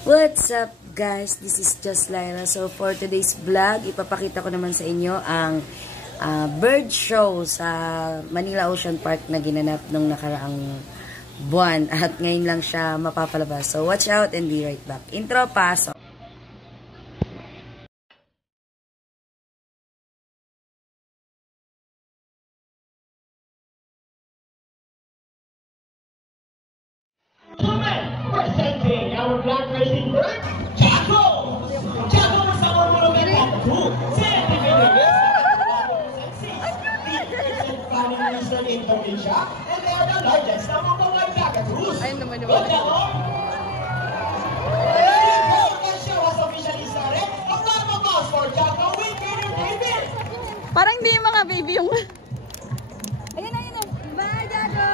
What's up guys? This is just Laila. So for today's vlog, ipapakita ko naman sa inyo ang bird show sa Manila Ocean Park na ginanap nung nakaraang buwan. At ngayon lang siya mapapalabas. So watch out and be right back. Intro, pasok! Presenting our black racing bird, Jaco! Jaco is our monument cockatoo. Scientific in Indonesia, and they are the largest among the white cockatoos. Good Jaco! The show has officially started. A round of applause for Jaco with Peter David. Parang hindi yung mga baby yung... Ayun na, ayun na. Bye, Jaco!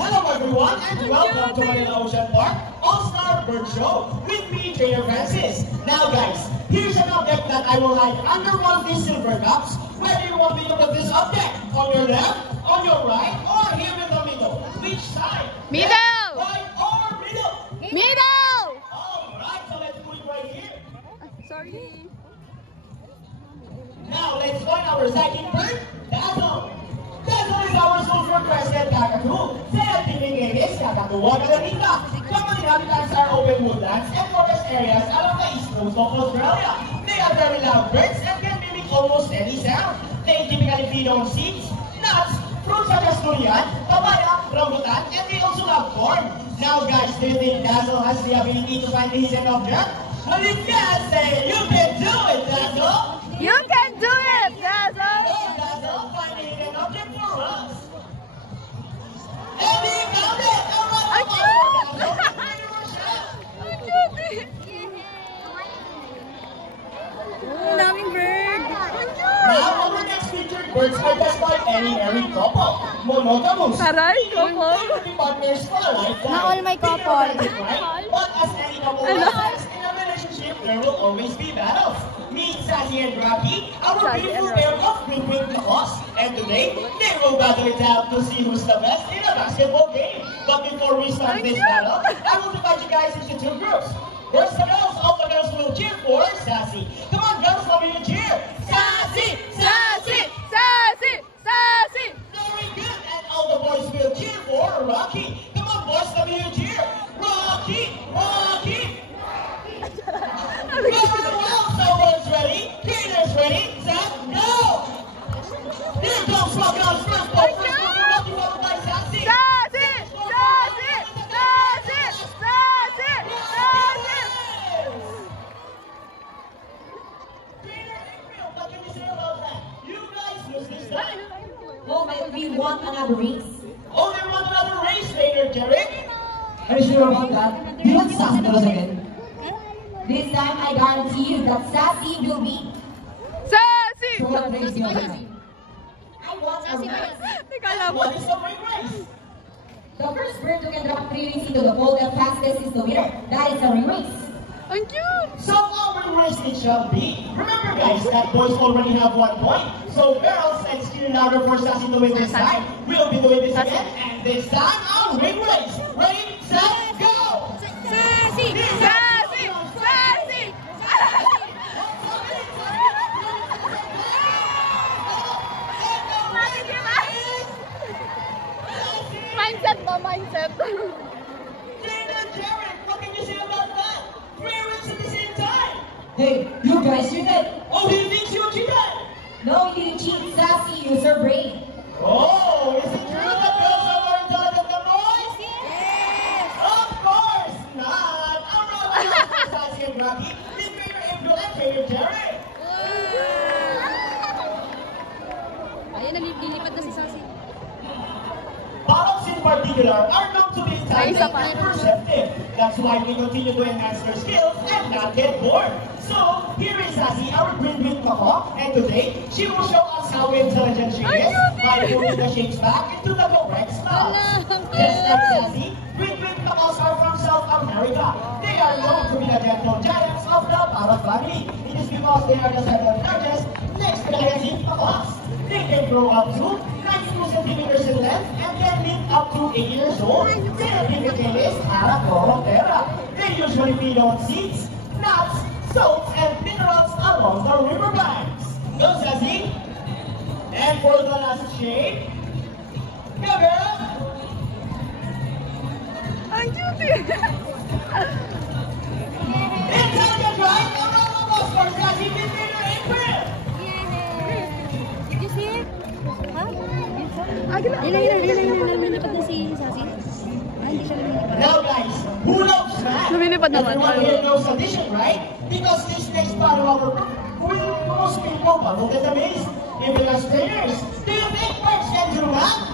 Hello everyone and welcome to Manila Ocean Park All-Star Bird Show with me, Trainer Francis. Now guys, here's an object that I will hide under one of these silver cups. Where do you want me to put this object? On your left, on your right, or here in the middle? Which side? Middle! Left, right, or middle? Middle! Alright, so let's put it right here. Sorry. Now let's find our second bird, Dazzle. Dazzle is our sulfur-crested cockatoo. Scientific name is Kakatuwa Galanita. Common inhabitants are open woodlands and forest areas along the east coast of Australia. They are very loud birds and can mimic almost any sound. They typically feed on seeds, nuts, fruits such as durian, papaya, rambutan, and they also love corn. Now guys, do you think Dazzle has the ability to find the hidden object? Well, you can say, you can do it, Dazzle! You can do it, Dazzle! Oh, Dazzle, find the hidden object for us! And he found it! Ang cute! Ang cute! Ang daming bird! Ang cute! Now, our next featured birds are just like any married couple. Monogamous. Taray, Meaning couple. they will be partners for a lifetime. Na all may couple. Right? But as any couple does, in a relationship, there will always be battles. Meet Sassy and Rocky, our Sassy beautiful and pair of Queen Kakos. And today, they will battle it out to see who's the best in a basketball game. But before we start this battle, I will divide you guys into two groups. First, the girls, all the girls will cheer for Sassy. Come on, girls, let me cheer. Sassy! Sassy! Sassy! Sassy! Very good. And all the boys will cheer for Rocky. Come on, boys, let me cheer. Rocky! Rocky! Very well, so boys ready? Trainers ready? Set, go! Here comes Rocky on first ball. First ball for Rocky, followed by Sassy. Sassy! Sassy! Sassy! Sassy! Sassy! Trainer April, what can you say about that? You guys lose this time. Oh, but we want another race. Oh, they want another race, Trainer Derek. Are you sure about that? Do you want Sassy to lose again? This time, I guarantee you that Sassy will be. Sassy! So what race do you want? I want a race. Teka lang. What is the right race? The first bird who can drop 3 rings into the pole the fastest is the winner. That is the ring race. Ang cute! So our race it shall be. Remember guys, that boys already have 1 point. So girls, let's cheer louder for Sassy to win this time. We'll be doing this again. And this time, our ring race. Ready, set, go! Sassy! Sassy! Sassy! Mindset ba? Mindset. Trainer Jared, what can you say about that? 3 rings at the same time. Hey, you guys, you did. Oh, he thinks you cheated. No, you didn't cheat. Sassy, use your brain. Oh, is it true that girls are more intelligent than boys? Yes! Of course not. All right, Sassy and Rocky, lead Trainer April and Trainer Jared. Ayun, nalilipad na si Sassy. Parrots in particular are known to be intelligent and perceptive. That's why they continue to enhance their skills and not get bored. So, here is Sassy, our green Kakok, and today, she will show us how intelligent she is by putting the shapes back into the correct spots. Just like Sassy, green Kakoks are from South America. They are known to be the gentle giants of the parrot family. It is because they are the second largest next to the hyacinth Kakoks. They can grow up to 92 centimeters in length and can live up to 8 years old. Their typical name is Aracolothera. They usually feed goat seeds, nuts, salts, and minerals along the riverbanks. Go, Sassy. And for the last shade, go, girl. Ang cute! Intelligent, right? A round of applause for Sassy between your April. Did you see it? Huh? Yun, dapat na si Sassy. Hindi siya lumilipad. Now, guys, who loves math? Lumilipad naman. Everyone here knows addition, right? Because this next part of our will most people puzzle the maze. Even as trainers, do you think birds can do math?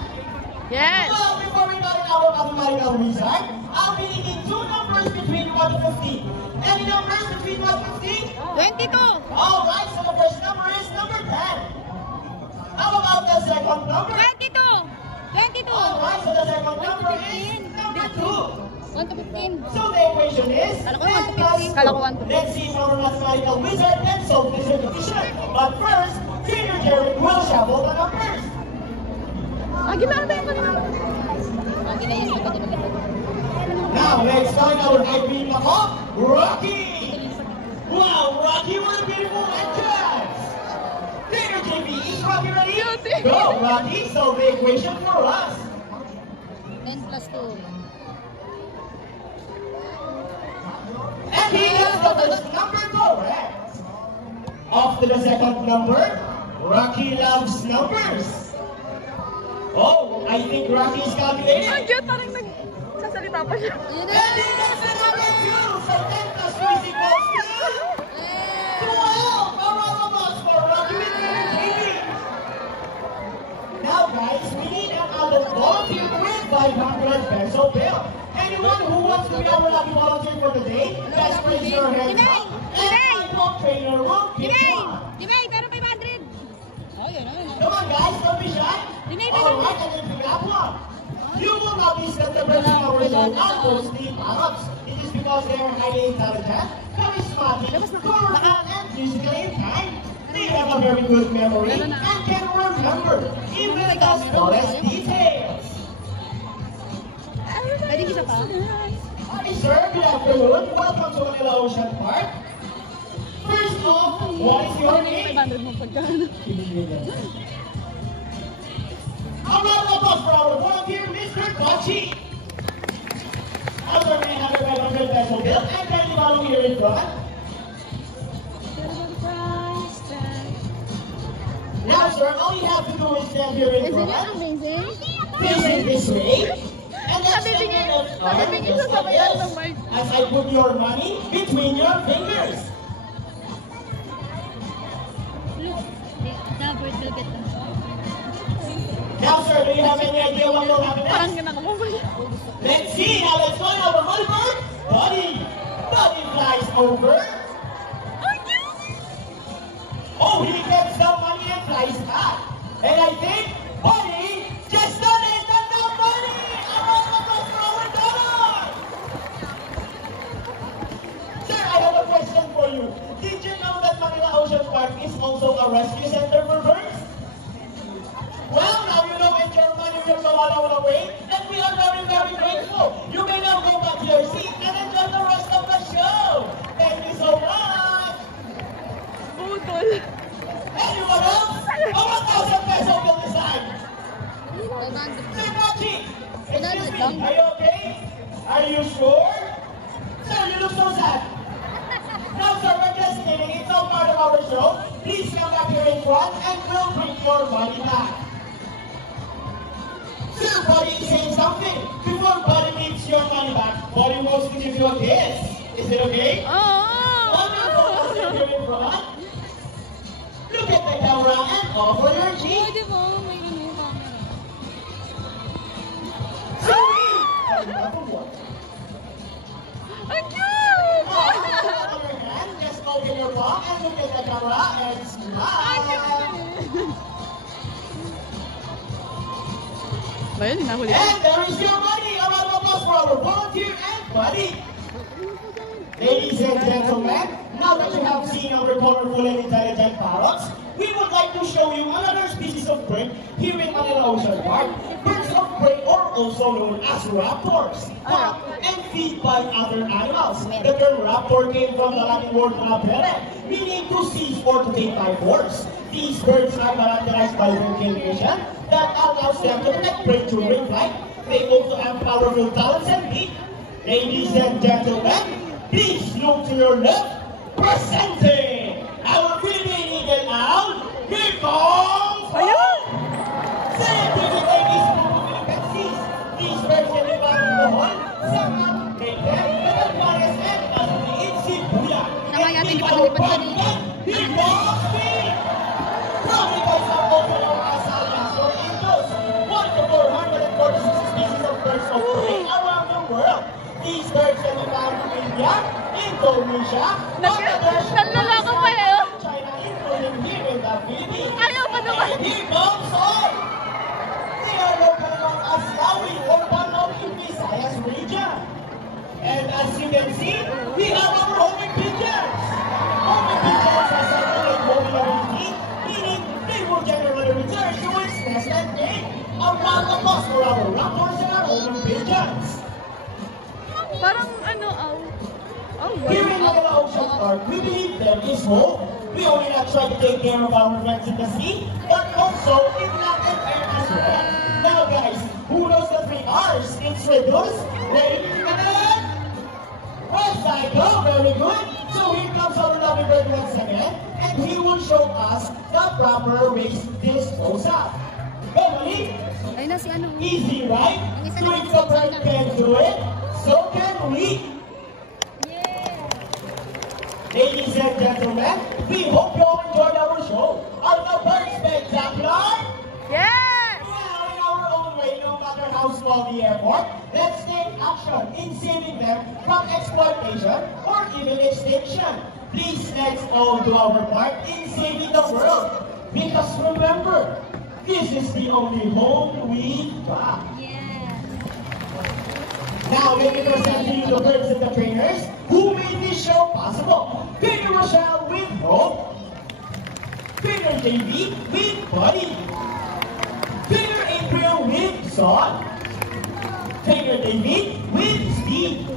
Yes! Well, before we start our mathematical wizard, I'll be needing two numbers between 1 to 15. Any numbers between 1 to 15? 22! Alright, so the first number is number 10. How about the second number? 22! 22! Alright, so the second number is number 2. 1 to 15. So the equation is Kala ko 10 1 to plus 15. Kala ko 1 to 15. Let's see if our mathematical wizard can solve this equation. But first, Trainer Jared will shuffle the numbers. Ginaan tayo pa rin. Now, let's start our high beam ako, Rocky! Wow, Rocky, what a beautiful entrance! Trainer JB, is Rocky ready? Go, Rocky, solve the equation for us. 10 plus 2. And he has the first number correct. Off to the second number, Rocky loves numbers. Oh, I think Rocky is calculating. Ang cute! Parang nagsasalita pa siya. And he gets the number 2, so 10 plus 2 is equals to 12. A round of applause for Rocky with Trainer JB. Now guys, we need another volunteer to win 500 peso bill. Anyone who wants to be our lucky volunteer for the day, just raise your hands up. And my dog trainer will pick one. Jimay, pero 500! Oh, yun. Come on guys, don't be shy. Alright, and then pick up one. You will notice that the person in our show are mostly parrots. It is because they are highly intelligent, charismatic, colorful, and musically inclined. They have a very good memory and can remember even the smallest details. Pwede isa pa? Hi sir, good afternoon. Welcome to Manila Ocean Park. First off, what is your name? 500 mo pagkano. A round of applause for our volunteer, Mr. Kochi. Our 900 peso bill, and then you follow here in front. Now, sir, all you have to do is stand here in front, Amazing. facing this way, and then stand Nabibigay- your left arm nabibigay just sa like sabayan this, ng mic. as I put your money between your fingers. Look, the bird will get them. Now, sir, do you have any idea what will happen Parang next? ginagawa pa siya. Let's see. Now, let's find our Mulberg. Buddy. Buddy flies over. Ang cute! Oh, he gets the money and flies back. And I think Buddy just donated the money. A round of applause for our donor. Sir, I have a question for you. Did you know that Manila Ocean Park is also a rescue center for birds? Well, now you know and your money will go all away, and we are very, very grateful. You may now go back to your seat and enjoy the rest of the show. Thank you so much. Budol. Anyone else? A 1,000 peso bill this time. 500. Sir Kochi, excuse me, lang. are you okay? Are you sure? Sir, you look so sad. No, sir, we're just kidding. It's all part of our show. Please come back here in front and we'll bring your money back. Sir, Buddy is saying something. Before Buddy gives your money back, Buddy wants to give you a kiss. Is it okay? Wonderful. Here in front. Look at the camera and offer your cheek. Pwede mo, may camera. Sorry. Ang cute! On your hand, just open your palm and look at the camera and smile. Ba yun, hinahuli ko. And there is your money. A round of applause for our volunteer and Buddy. Ladies and gentlemen, now that you have seen our colorful and intelligent parrots, we would like to show you another species of bird here in Manila Ocean Park. Birds of prey or also known as raptors, and feed by other animals. The term raptor came from the Latin word rapere, meaning to seize or to take by force. These birds are characterized by vocal vision that allows them to detect prey during flight. They also have powerful talons and feet. Ladies and gentlemen, please look to your left. Presenting our Philippine Eagle Owl, here comes scientific name is Philippines. These birds can be found in Bohol, Samar, Leyte, Batangas, and Pasuri in Cebuya. And in our podcast, here comes me. Tropical are also known as alias or Indus, 1 to 446 species of birds of prey around the world. These birds can be found in India, Indonesia, Bangladesh, China, including here in the Philippines. And here comes on! They are local known as Lawi or Banao in Visayas region. And as you can see, we have our homing pigeons. Homing pigeons are separate homing ability, meaning they will generally return to its nest and egg. A round of applause for our raptors and our homing pigeons. Parang ano, Here in Manila Ocean Park, we believe there is hope. We only not try to take care of our friends in the sea, but also in land and air as well. Now guys, who knows the 3 R's? It's reduce, ready, and recycle. Very good. So here comes our lovely bird once again, and he will show us the proper waste disposal. Family, easy, right? So if the bird can do it, so can we. Ladies and gentlemen, we hope you all enjoyed our show. Are the birds spectacular? Yes! Well, in our own way, no matter how small the effort, let's take action in saving them from exploitation or even extinction. Please let's all do our part in saving the world. Because remember, this is the only home we've got. Now, let me present to you the birds and the trainers who made this show possible. Trainer Rochelle with Hope. Trainer JV with Buddy. Trainer April with Son. Trainer David with Steve.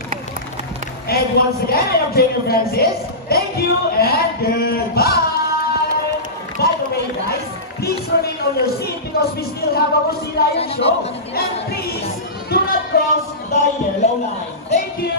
And once again, I am Trainer Francis. Thank you and goodbye. By the way, guys, please remain on your seat because we still have our Sea Lion show. And please, do not cross the yellow line. Thank you.